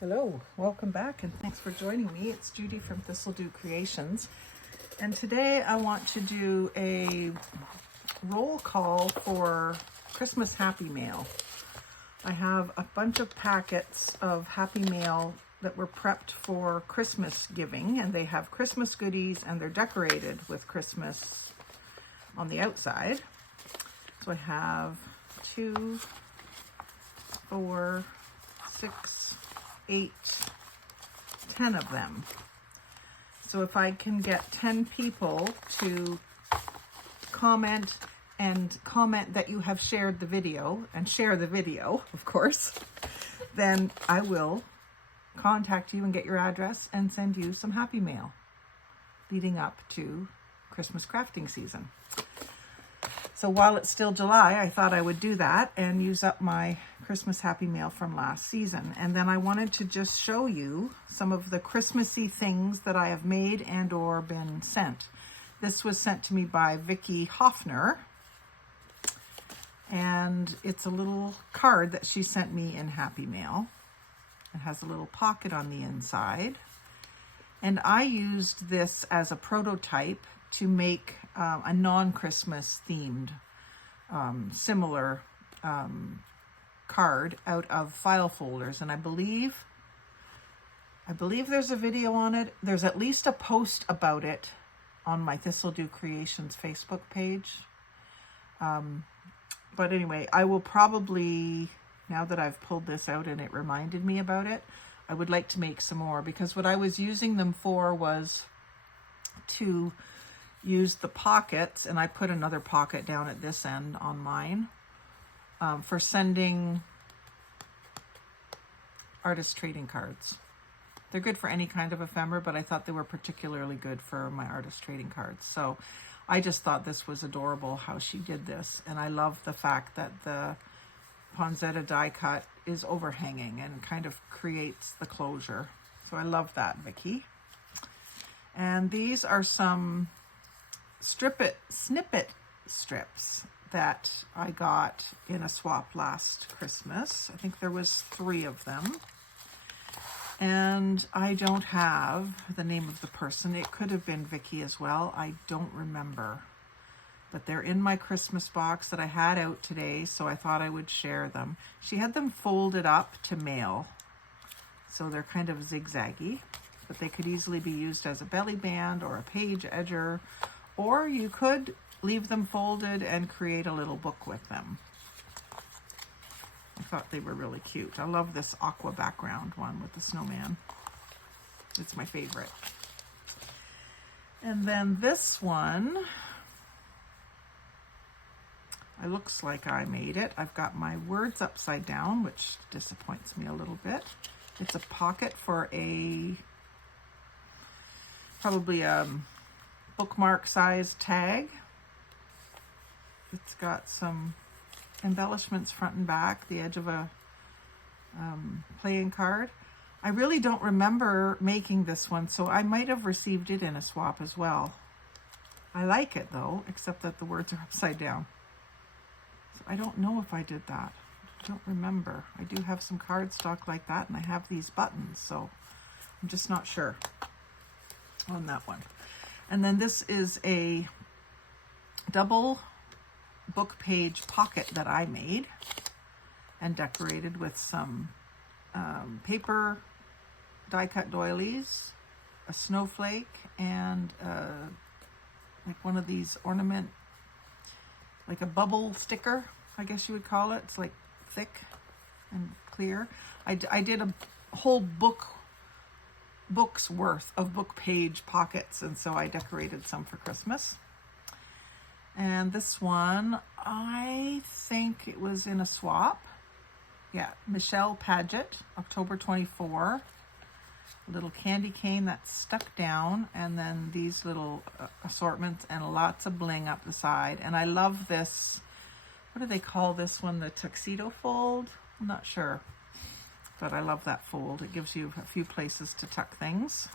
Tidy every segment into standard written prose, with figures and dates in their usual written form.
Hello, welcome back and thanks for joining me. It's Judy from Thistledew Creations, and today I want to do a roll call for Christmas Happy Mail. I have a bunch of packets of Happy Mail that were prepped for Christmas giving, and they have Christmas goodies and they're decorated with Christmas on the outside. So I have 2, 4, 6, 8, 10 of them. So if I can get 10 people to comment that you have shared the video and share the video, of course, then I will contact you and get your address and send you some Happy Mail leading up to Christmas crafting season. So while it's still July, I thought I would do that and use up my Christmas Happy Mail from last season. And then I wanted to just show you some of the Christmassy things that I have made and or been sent. This was sent to me by Vicki Hoffner, and it's a little card that she sent me in Happy Mail. It has a little pocket on the inside. And I used this as a prototype to make a non-Christmas themed similar card out of file folders. And I believe there's a video on it. There's at least a post about it on my Thistledew Creations Facebook page. But anyway, I will probably, now that I've pulled this out and it reminded me about it, I would like to make some more, because what I was using them for was to use the pockets, and I put another pocket down at this end on mine, for sending artist trading cards. They're good for any kind of ephemera, but I thought they were particularly good for my artist trading cards. So I just thought this was adorable how she did this, and I love the fact that the Ponzetta die cut is overhanging and kind of creates the closure. So I love that, Vicki. And these are some snippet strips that I got in a swap last Christmas. I think there was 3 of them. And I don't have the name of the person. It could have been Vicki as well. I don't remember. But they're in my Christmas box that I had out today, so I thought I would share them. She had them folded up to mail, so they're kind of zigzaggy, but they could easily be used as a belly band or a page edger, or you could leave them folded and create a little book with them. I thought they were really cute. I love this aqua background one with the snowman. It's my favorite. And then this one, it looks like I made it. I've got my words upside down, which disappoints me a little bit. It's a pocket for probably a bookmark size tag. It's got some embellishments front and back, the edge of a playing card. I really don't remember making this one, so I might have received it in a swap as well. I like it though, except that the words are upside down. So I don't know if I did that. I don't remember. I do have some cardstock like that, and I have these buttons, so I'm just not sure on that one. And then this is a double book page pocket that I made and decorated with some paper die cut doilies, a snowflake, and like one of these ornament, like a bubble sticker, I guess you would call it. It's like thick and clear. I did a whole book's worth of book page pockets, and so I decorated some for Christmas. And this one, I think it was in a swap. Yeah, Michelle Paget, October 24. A little candy cane that's stuck down, and then these little assortments and lots of bling up the side. And I love this, what do they call this one? The tuxedo fold? I'm not sure, but I love that fold. It gives you a few places to tuck things.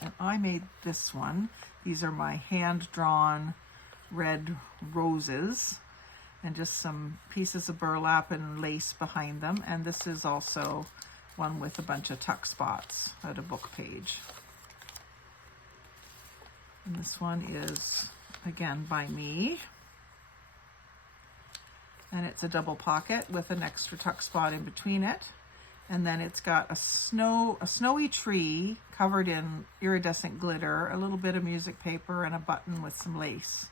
And I made this one. These are my hand-drawn red roses, and just some pieces of burlap and lace behind them. And this is also one with a bunch of tuck spots at a book page. And this one is, again, by me. And it's a double pocket with an extra tuck spot in between it. And then it's got a snowy tree covered in iridescent glitter, a little bit of music paper, and a button with some lace.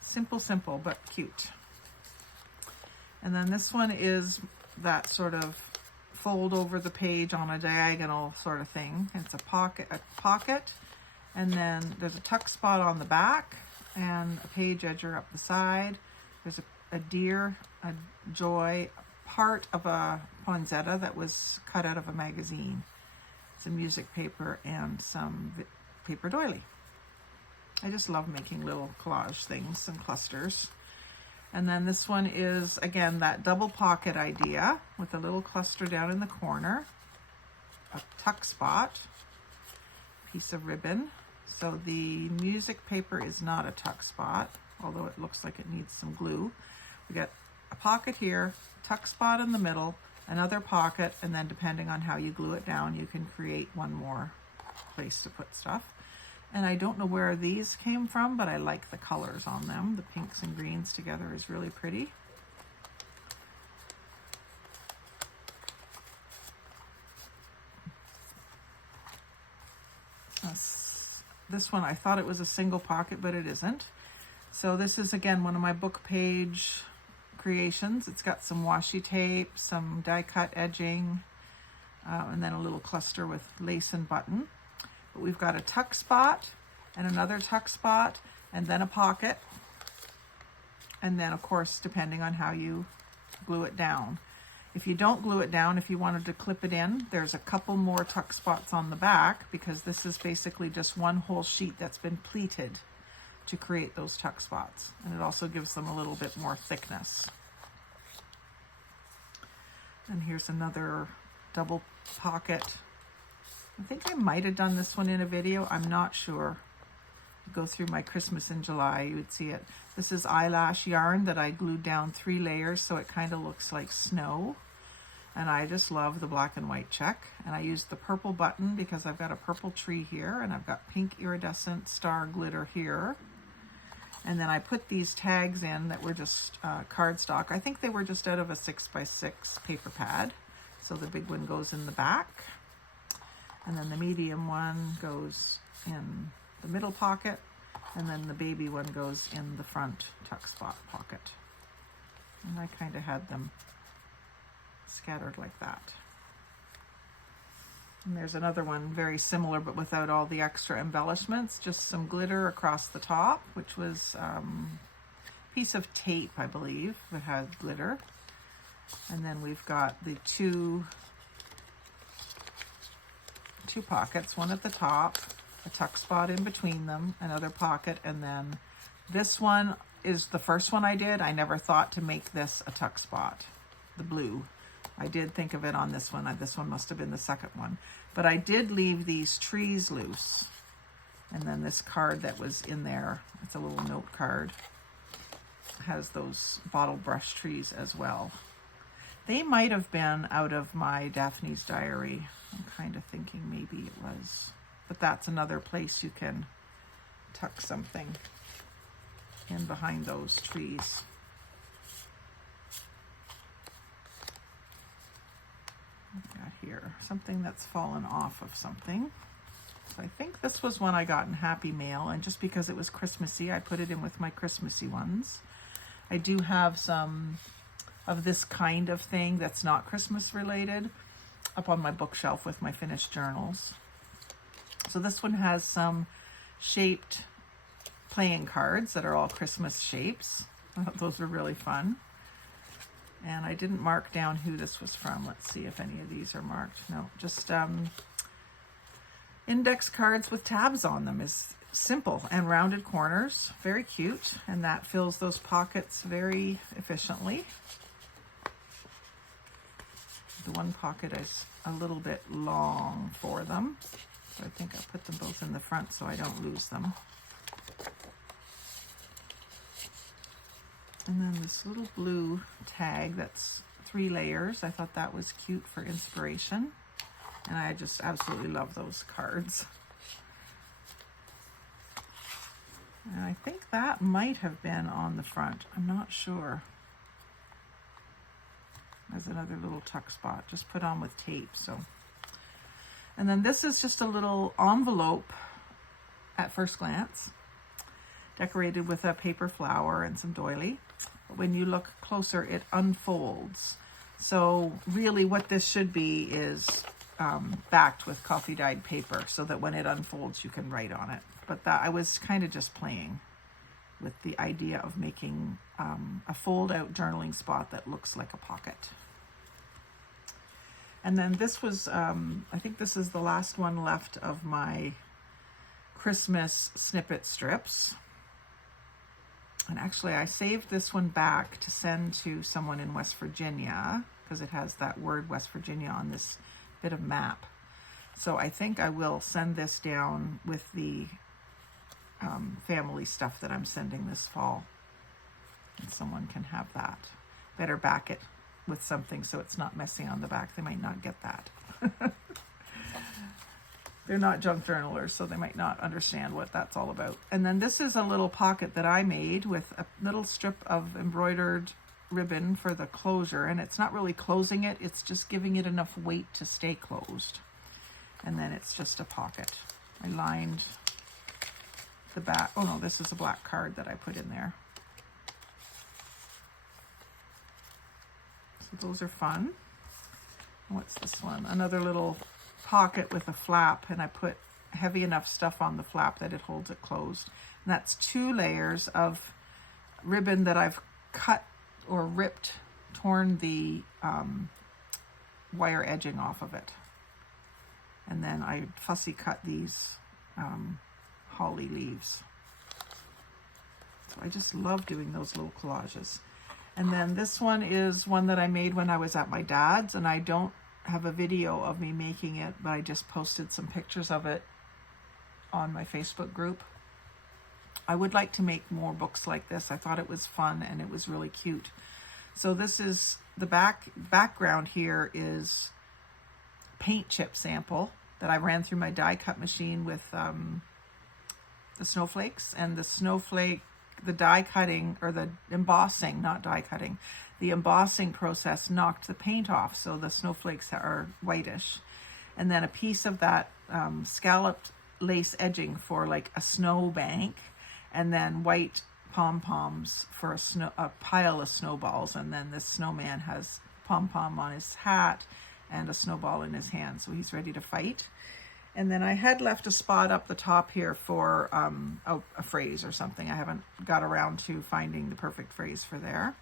Simple, simple, but cute. And then this one is that sort of fold over the page on a diagonal sort of thing. It's a pocket, and then there's a tuck spot on the back and a page edger up the side. There's a deer, a joy, part of a poinsettia that was cut out of a magazine, some music paper, and some paper doily. I just love making little collage things and clusters. And then this one is, again, that double pocket idea with a little cluster down in the corner, a tuck spot, piece of ribbon. So the music paper is not a tuck spot, although it looks like it needs some glue. We got a pocket here, tuck spot in the middle, another pocket, and then depending on how you glue it down, you can create one more place to put stuff. And I don't know where these came from, but I like the colors on them. The pinks and greens together is really pretty. This one, I thought it was a single pocket, but it isn't. So this is, again, one of my book page creations. It's got some washi tape, some die cut edging, and then a little cluster with lace and button. But we've got a tuck spot and another tuck spot and then a pocket. And then, of course, depending on how you glue it down. If you don't glue it down, if you wanted to clip it in, there's a couple more tuck spots on the back, because this is basically just one whole sheet that's been pleated to create those tuck spots. And it also gives them a little bit more thickness. And here's another double pocket. I think I might have done this one in a video. I'm not sure. Go through my Christmas in July, you would see it. This is eyelash yarn that I glued down 3 layers, so it kind of looks like snow. And I just love the black and white check. And I used the purple button because I've got a purple tree here, and I've got pink iridescent star glitter here. And then I put these tags in that were just cardstock. I think they were just out of a 6x6 paper pad. So the big one goes in the back. And then the medium one goes in the middle pocket. And then the baby one goes in the front tuck spot pocket. And I kind of had them scattered like that. And there's another one very similar, but without all the extra embellishments, just some glitter across the top, which was a piece of tape, I believe, that had glitter. And then we've got the two pockets, one at the top, a tuck spot in between them, another pocket, and then this one is the first one I did. I never thought to make this a tuck spot, the blue. I did think of it on this one. This one must have been the second one. But I did leave these trees loose. And then this card that was in there, it's a little note card, has those bottle brush trees as well. They might have been out of my Daphne's diary. I'm kind of thinking maybe it was. But that's another place you can tuck something in behind those trees. Got here something that's fallen off of something. So I think this was one I got in Happy Mail, and just because it was Christmassy, I put it in with my Christmassy ones. I do have some of this kind of thing that's not Christmas related up on my bookshelf with my finished journals. So this one has some shaped playing cards that are all Christmas shapes. Those are really fun. And I didn't mark down who this was from. Let's see if any of these are marked. No, just index cards with tabs on them. Is simple and rounded corners. Very cute. And that fills those pockets very efficiently. The one pocket is a little bit long for them. So I think I'll put them both in the front so I don't lose them. And then this little blue tag that's 3 layers. I thought that was cute for inspiration. And I just absolutely love those cards. And I think that might have been on the front. I'm not sure. There's another little tuck spot, just put on with tape. So, and then this is just a little envelope at first glance, decorated with a paper flower and some doily. But when you look closer, it unfolds. So really what this should be is backed with coffee dyed paper so that when it unfolds, you can write on it. But that I was kind of just playing with the idea of making a fold out journaling spot that looks like a pocket. And then this was, I think this is the last one left of my Christmas snippet strips. And actually I saved this one back to send to someone in West Virginia because it has that word West Virginia on this bit of map. So I think I will send this down with the family stuff that I'm sending this fall. And someone can have that. Better back it with something so it's not messy on the back. They might not get that. They're not junk journalers, so they might not understand what that's all about. And then this is a little pocket that I made with a little strip of embroidered ribbon for the closure. And it's not really closing it, it's just giving it enough weight to stay closed. And then it's just a pocket. I lined the back. Oh no, this is a black card that I put in there. So those are fun. What's this one? Another little pocket with a flap, and I put heavy enough stuff on the flap that it holds it closed. And that's 2 layers of ribbon that I've cut or ripped, torn the wire edging off of it. And then I fussy cut these holly leaves. So I just love doing those little collages. And then this one is one that I made when I was at my dad's, and I don't have a video of me making it, but I just posted some pictures of it on my Facebook group. I would like to make more books like this. I thought it was fun and it was really cute. So this is the background here is paint chip sample that I ran through my die cut machine with the snowflakes, and the die cutting, or the embossing, not die cutting, the embossing process knocked the paint off, so the snowflakes are whitish. And then a piece of that scalloped lace edging for like a snow bank, and then white pom-poms for a pile of snowballs. And then this snowman has pom-pom on his hat and a snowball in his hand, so he's ready to fight. And then I had left a spot up the top here for a phrase or something. I haven't got around to finding the perfect phrase for there.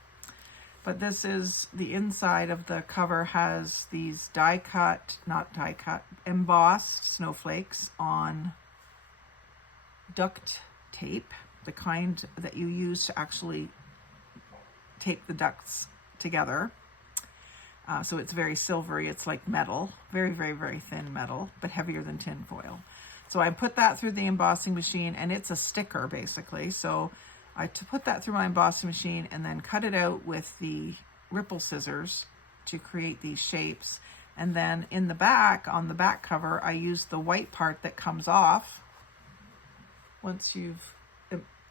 But this is the inside of the cover, has these embossed snowflakes on duct tape, the kind that you use to actually tape the ducts together. So it's very silvery. It's like metal, very, very, very thin metal, but heavier than tin foil. So I put that through the embossing machine, and it's a sticker basically. So I put that through my embossing machine and then cut it out with the ripple scissors to create these shapes. And then in the back, on the back cover, I used the white part that comes off. Once you've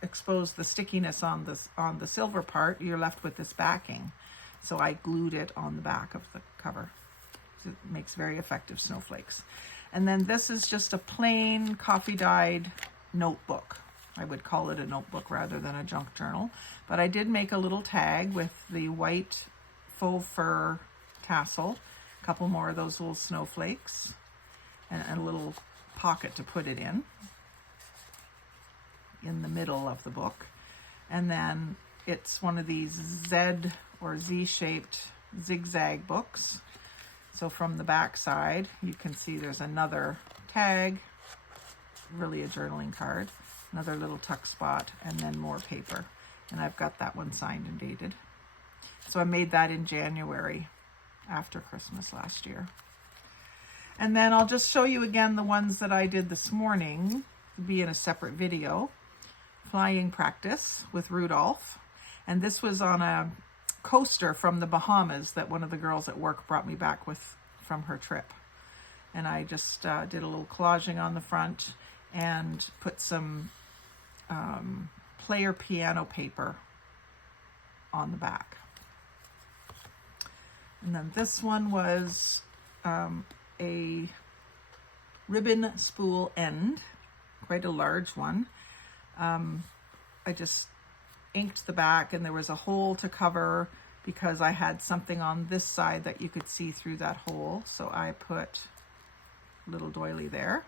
exposed the stickiness on the silver part, you're left with this backing. So I glued it on the back of the cover. So it makes very effective snowflakes. And then this is just a plain coffee dyed notebook. I would call it a notebook rather than a junk journal. But I did make a little tag with the white faux fur tassel, a couple more of those little snowflakes, and a little pocket to put it in the middle of the book. And then it's one of these Z or Z-shaped zigzag books. So from the back side, you can see there's another tag, really a journaling card, another little tuck spot, and then more paper. And I've got that one signed and dated. So I made that in January after Christmas last year. And then I'll just show you again the ones that I did this morning, be in a separate video. Flying practice with Rudolph. And this was on a coaster from the Bahamas that one of the girls at work brought me back with from her trip. And I just did a little collaging on the front and put some player piano paper on the back. And then this one was a ribbon spool end, quite a large one. I just inked the back, and there was a hole to cover because I had something on this side that you could see through that hole. So I put a little doily there.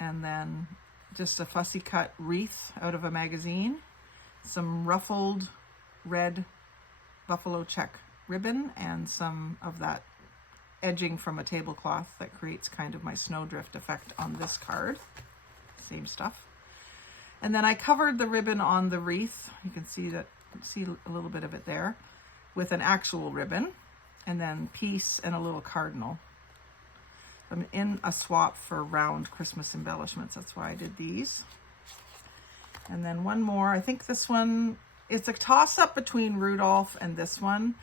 And then just a fussy cut wreath out of a magazine, some ruffled red buffalo check ribbon, and some of that edging from a tablecloth that creates kind of my snowdrift effect on this card. Same stuff. And then I covered the ribbon on the wreath. You can see a little bit of it there with an actual ribbon, and then peace and a little cardinal. I'm in a swap for round Christmas embellishments. That's why I did these. And then one more. I think this one, it's a toss-up between Rudolph and this one.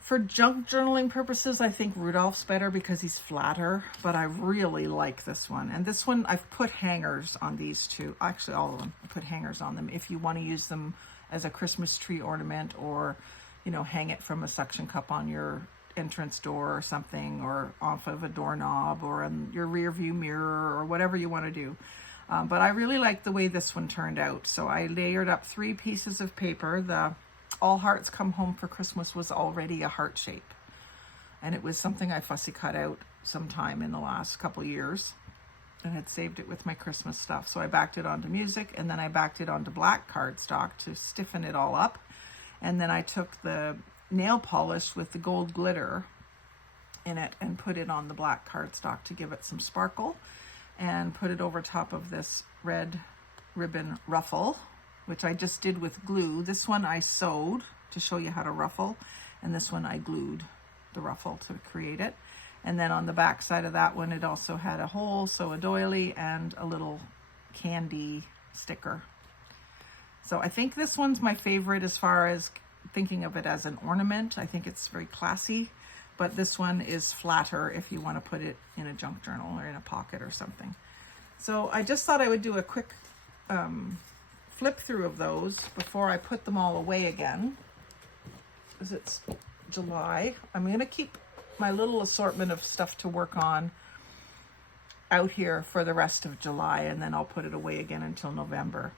For junk journaling purposes, I think Rudolph's better because he's flatter, but I really like this one. And this one, I've put hangers on these two. Actually, all of them. I put hangers on them if you want to use them as a Christmas tree ornament, or, you know, hang it from a suction cup on your entrance door or something, or off of a doorknob, or in your rear view mirror, or whatever you want to do. But I really like the way this one turned out. So I layered up 3 pieces of paper. The All Hearts Come Home for Christmas was already a heart shape, and it was something I fussy cut out sometime in the last couple years and had saved it with my Christmas stuff. So I backed it onto music, and then I backed it onto black cardstock to stiffen it all up. And then I took the nail polish with the gold glitter in it and put it on the black cardstock to give it some sparkle, and put it over top of this red ribbon ruffle, which I just did with glue. This one I sewed to show you how to ruffle, and this one I glued the ruffle to create it. And then on the back side of that one, it also had a hole, so a doily and a little candy sticker. So I think this one's my favorite as far as thinking of it as an ornament. I think it's very classy, but this one is flatter if you want to put it in a junk journal or in a pocket or something. So I just thought I would do a quick flip through of those before I put them all away again, because it's July. I'm going to keep my little assortment of stuff to work on out here for the rest of July, and then I'll put it away again until November.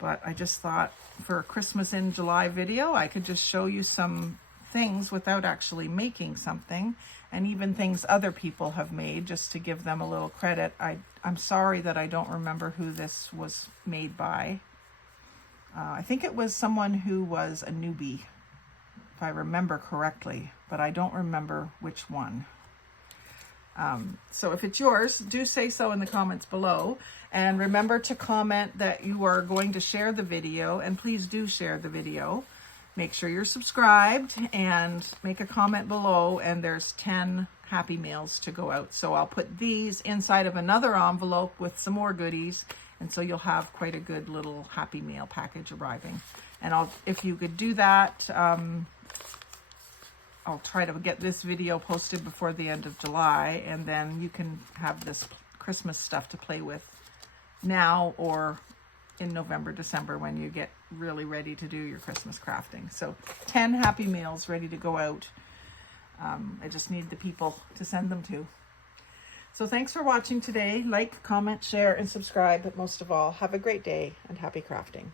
But I just thought for a Christmas in July video, I could just show you some things without actually making something, and even things other people have made, just to give them a little credit. I'm sorry that I don't remember who this was made by. I think it was someone who was a newbie, if I remember correctly, but I don't remember which one. So if it's yours, do say so in the comments below. And remember to comment that you are going to share the video, and please do share the video. Make sure you're subscribed and make a comment below, and there's 10 Happy Mails to go out. So I'll put these inside of another envelope with some more goodies, and so you'll have quite a good little Happy Mail package arriving. And if you could do that, I'll try to get this video posted before the end of July, and then you can have this Christmas stuff to play with now or in November, December, when you get really ready to do your Christmas crafting. So 10 Happy Mails ready to go out. I just need the people to send them to. So thanks for watching today. Like, comment, share, and subscribe. But most of all, have a great day and happy crafting.